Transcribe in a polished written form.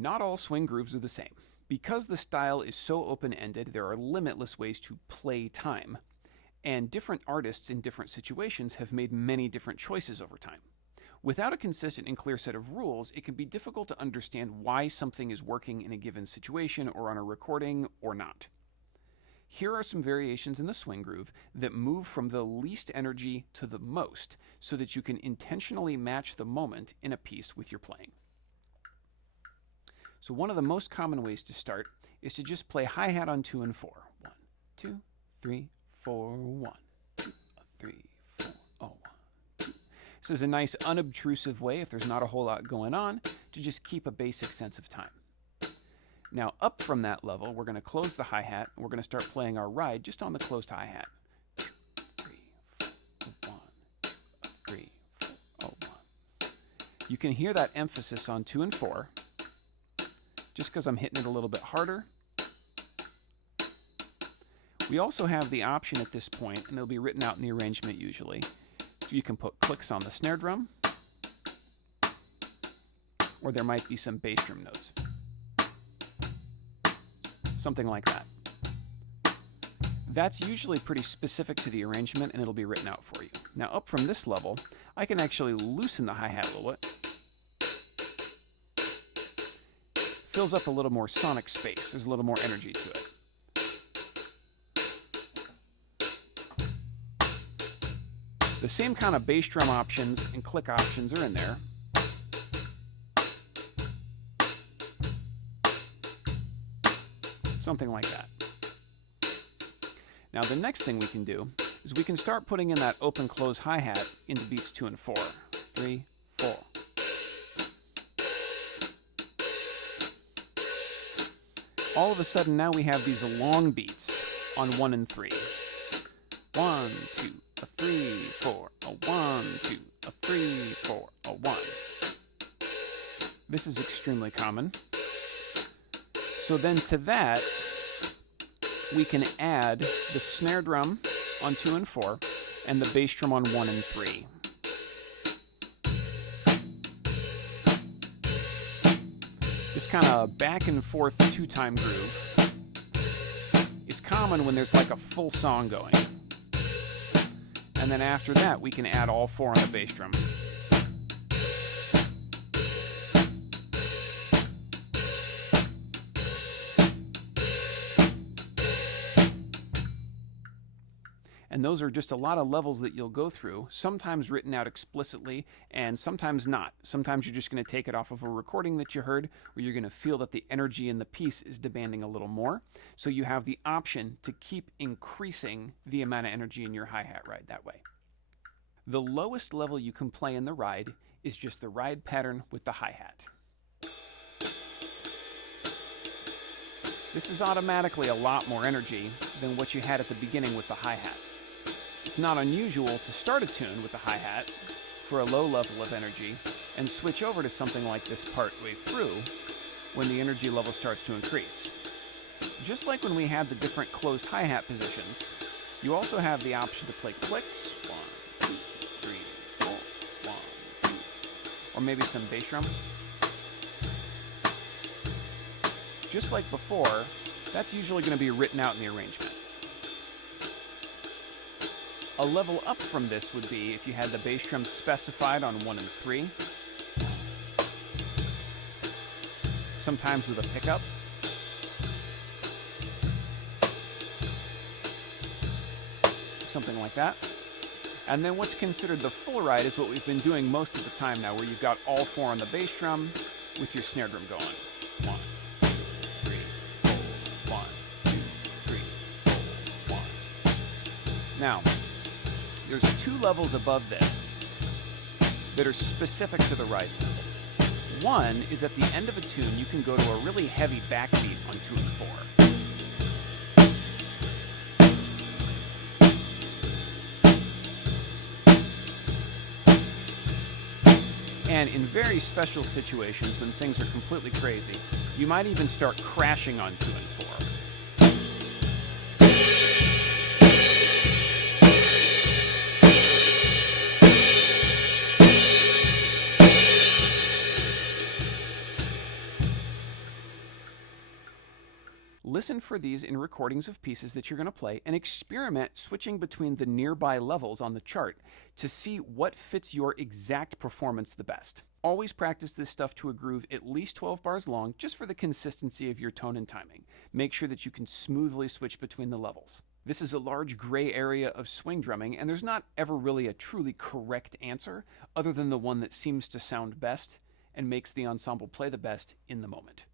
Not all swing grooves are the same. Because the style is so open-ended, there are limitless ways to play time, and different artists in different situations have made many different choices over time. Without a consistent and clear set of rules, it can be difficult to understand why something is working in a given situation or on a recording or not. Here are some variations in the swing groove that move from the least energy to the most so that you can intentionally match the moment in a piece with your playing. So one of the most common ways to start is to just play hi-hat on 2 and 4. 1, 2, 3, 4, 1, 2, 3, 4, oh, 1, 2. This is a nice unobtrusive way, if there's not a whole lot going on, to just keep a basic sense of time. Now up from that level, we're going to close the hi-hat, and we're going to start playing our ride just on the closed hi-hat. 2, 3, 4, 1, 2, 3, 4, oh, 1. You can hear that emphasis on 2 and 4, just because I'm hitting it a little bit harder. We also have the option at this point, and it'll be written out in the arrangement usually. So you can put clicks on the snare drum, or there might be some bass drum notes. Something like that. That's usually pretty specific to the arrangement, and it'll be written out for you. Now up from this level, I can actually loosen the hi-hat a little bit. Fills up a little more sonic space. There's a little more energy to it. The same kind of bass drum options and click options are in there. Something like that. Now the next thing we can do is we can start putting in that open-close hi-hat into beats 2 and 4. 3, 4. All of a sudden now we have these long beats on 1 and 3. 1, 2, 3, 4, 1, 2, 3, 4, 1. This is extremely common. So then to that, we can add the snare drum on 2 and 4 and the bass drum on 1 and 3. This kind of back and forth 2-time groove is common when there's like a full song going. And then after that, we can add all 4 on the bass drum. And those are just a lot of levels that you'll go through, sometimes written out explicitly and sometimes not. Sometimes you're just going to take it off of a recording that you heard, where you're going to feel that the energy in the piece is demanding a little more. So you have the option to keep increasing the amount of energy in your hi-hat ride that way. The lowest level you can play in the ride is just the ride pattern with the hi-hat. This is automatically a lot more energy than what you had at the beginning with the hi-hat. It's not unusual to start a tune with the hi-hat for a low level of energy and switch over to something like this partway through when the energy level starts to increase. Just like when we had the different closed hi-hat positions, you also have the option to play clicks, 1, 2, 3, 4, 1, 2, or maybe some bass drum. Just like before, that's usually going to be written out in the arrangement. A level up from this would be if you had the bass drum specified on 1 and 3, sometimes with a pickup. Something like that. And then what's considered the full ride is what we've been doing most of the time now, where you've got all 4 on the bass drum with your snare drum going. 1, 2, 3, 4, 1, 2, 3, 4, 1. Now, there's 2 levels above this that are specific to the ride symbol. One is at the end of a tune, you can go to a really heavy backbeat on 2 and 4. And in very special situations, when things are completely crazy, you might even start crashing on 2 and 4. Listen for these in recordings of pieces that you're going to play and experiment switching between the nearby levels on the chart to see what fits your exact performance the best. Always practice this stuff to a groove at least 12 bars long, just for the consistency of your tone and timing. Make sure that you can smoothly switch between the levels. This is a large gray area of swing drumming, and there's not ever really a truly correct answer other than the one that seems to sound best and makes the ensemble play the best in the moment.